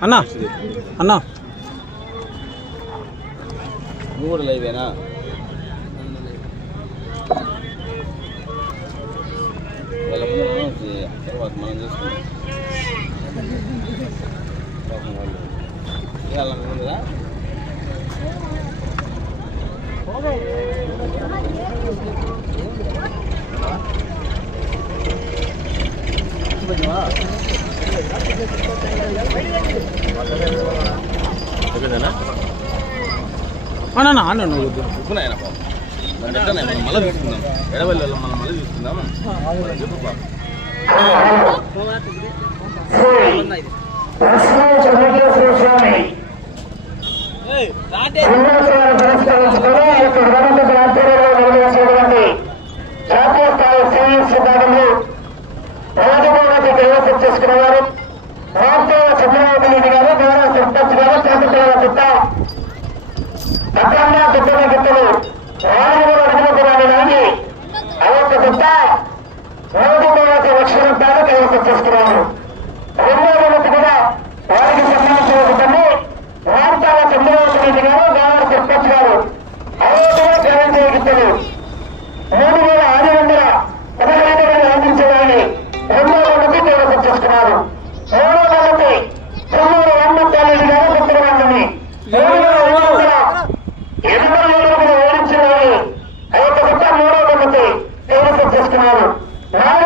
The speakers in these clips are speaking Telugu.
அண்ணா அண்ணா. நூறு லைவ் வேணா கொஞ்சமா అన్న అన్న నువ్వు చెప్పుకున్నాయన బాబు మనం మళ్ళీ చూసుకుందాం. ఎడవల్లి వెళ్ళాం రూపాయలు ఓడిపోయేకి లక్ష రూపాయలు కైవసం చేసుకున్నారు చేస్తున్నారు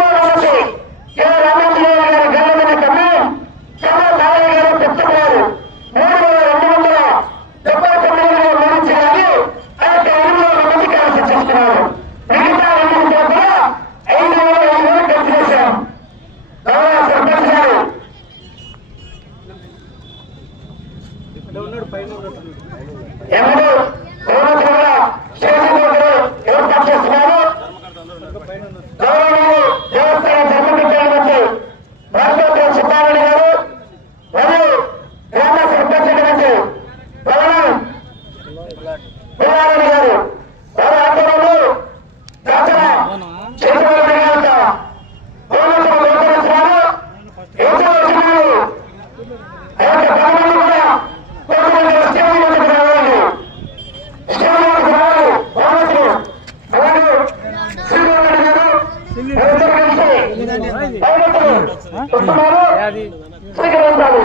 ఎవరు ఎవరు కూడా స్టేషన్ దగ్గర ఏర్పాటు చేస్తున్నారు? గౌరవ దేవస్థాన ధర్మకర్తల మంత్రి గారు మరియు దయచేసి దయచేసి వస్తున్నారు స్వీకరించాలి